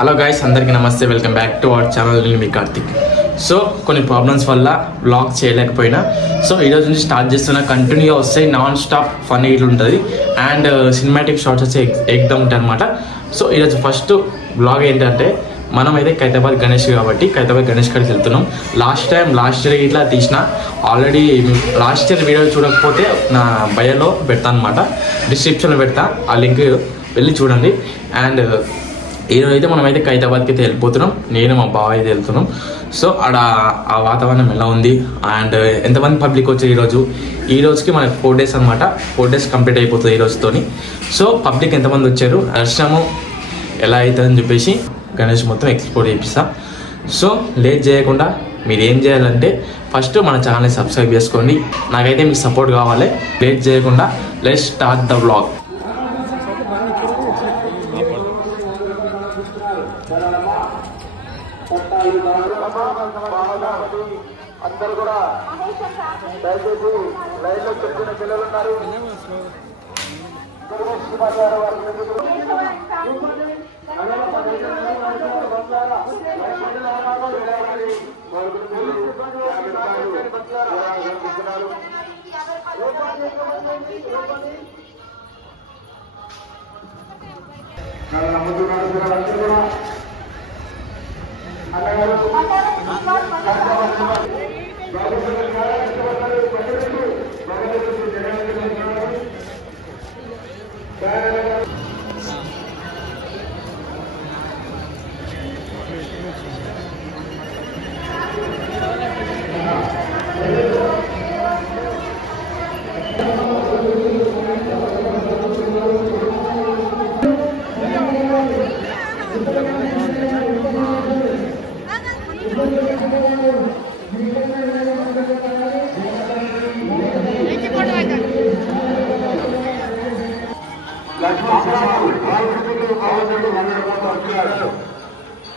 Hello guys, అందరికీ నమస్తే. Welcome back to our channel. నేను మీ కార్తిక్. సో కొన్ని ప్రాబ్లమ్స్ వల్ల వ్లాగ్ చేయలేకపోయినా, సో ఈరోజు నుంచి స్టార్ట్ చేస్తున్నా. కంటిన్యూగా వస్తాయి, నాన్ స్టాప్ ఫన్ ఇట్లా ఉంటుంది. అండ్ సినిమాటిక్ షార్ట్స్ వచ్చి ఎగ్దమ్ ఉంటాయి అనమాట. సో ఈరోజు ఫస్ట్ వ్లాగ్ ఏంటంటే, మనమైతే ఖైరతాబాద్ గణేష్ కాబట్టి ఖైరతాబాద్ గణేష్ కాడికి వెళ్తున్నాం. లాస్ట్ ఇయర్ ఇట్లా తీసిన. ఆల్రెడీ లాస్ట్ ఇయర్ వీడియో చూడకపోతే నా బయోలో పెడతాను అనమాట, డిస్క్రిప్షన్లో పెడతా, ఆ లింక్ వెళ్ళి చూడండి. అండ్ ఈరోజు అయితే మనమైతే ఖైరతాబాద్కి అయితే వెళ్ళిపోతున్నాం. నేను మా బావ అయితే వెళ్తున్నాం. సో ఆడ ఆ వాతావరణం ఎలా ఉంది అండ్ ఎంతమంది పబ్లిక్ వచ్చారు ఈ రోజుకి మనకి 4 days అనమాట. 4 days కంప్లీట్ అయిపోతుంది ఈ రోజుతోని. సో పబ్లిక్ ఎంతమంది వచ్చారు, దర్శనము ఎలా అవుతుందని చెప్పేసి గణేష్ మొత్తం ఎక్స్ప్లోర్ చేపిస్తా. సో లేట్ చేయకుండా మీరు ఏం చేయాలంటే, ఫస్ట్ మన ఛానల్ని సబ్స్క్రైబ్ చేసుకోండి. నాకైతే మీకు సపోర్ట్ కావాలి. లేట్ చేయకుండా లెట్స్ స్టార్ట్ ద వ్లాగ్. అందరూ కూడా దయచేసి లైన్ లో చెప్తున్న పిల్లలు ఉన్నారు.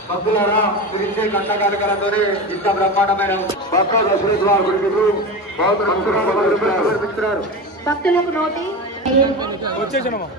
భక్తులారా, గురించే గంట కార్యక్రమంతో ఇంత బ్రహ్మాండమైన భక్తులకు నోటి వచ్చేసానమ్మా.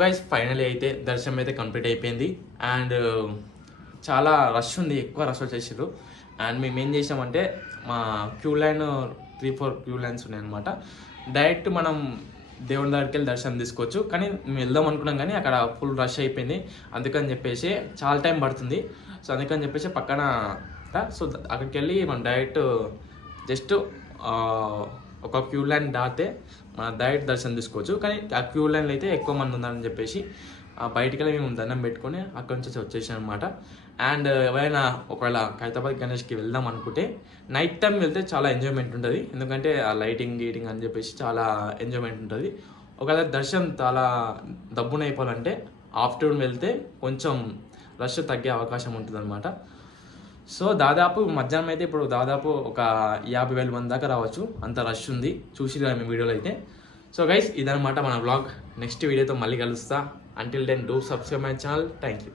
గైస్, ఫైనలీ అయితే దర్శనం అయితే కంప్లీట్ అయిపోయింది. అండ్ చాలా రష్ ఉంది, ఎక్కువ రష్ వచ్చేసారు. అండ్ మేము ఏం చేసామంటే, మా క్యూ లైన్ 3-4 క్యూ లైన్స్ ఉన్నాయన్నమాట. డైరెక్ట్ మనం దేవుని దగ్గరికి వెళ్ళి దర్శనం తీసుకోవచ్చు. కానీ మేము వెళ్దాం అనుకున్నాం, కానీ అక్కడ ఫుల్ రష్ అయిపోయింది. అందుకని చెప్పేసి చాలా టైం పడుతుంది. సో అందుకని చెప్పేసి పక్కన, సో అక్కడికి వెళ్ళి మనం డైరెక్ట్ జస్ట్ ఒక క్యూ లైన్ దాటితే మన డైరెక్ట్ దర్శనం తీసుకోవచ్చు. కానీ ఆ క్యూ లైన్లో అయితే ఎక్కువ మంది ఉందని చెప్పేసి బయటికి వెళ్ళి మేము దండం పెట్టుకొని అక్కడి నుంచి వచ్చేసాం అనమాట. అండ్ ఎవరైనా ఒకవేళ ఖైరతాబాద్ గణేష్కి వెళ్దాం అనుకుంటే నైట్ టైం వెళ్తే చాలా ఎంజాయ్మెంట్ ఉంటుంది. ఎందుకంటే ఆ లైటింగ్ గీటింగ్ అని చెప్పేసి చాలా ఎంజాయ్మెంట్ ఉంటుంది. ఒకవేళ దర్శనం చాలా దబ్బున అయిపోవాలంటే ఆఫ్టర్నూన్ వెళ్తే కొంచెం రష్ తగ్గే అవకాశం ఉంటుంది అనమాట. సో దాదాపు మధ్యాహ్నం అయితే ఇప్పుడు దాదాపు ఒక 50,000 మంది దాకా రావచ్చు, అంత రష్ ఉంది. చూసిరా మీ వీడియోలో అయితే. సో గైస్, ఇదనమాట మన వ్లాగ్. నెక్స్ట్ వీడియోతో మళ్ళీ కలుస్తా. Until then do subscribe my channel. Thank you.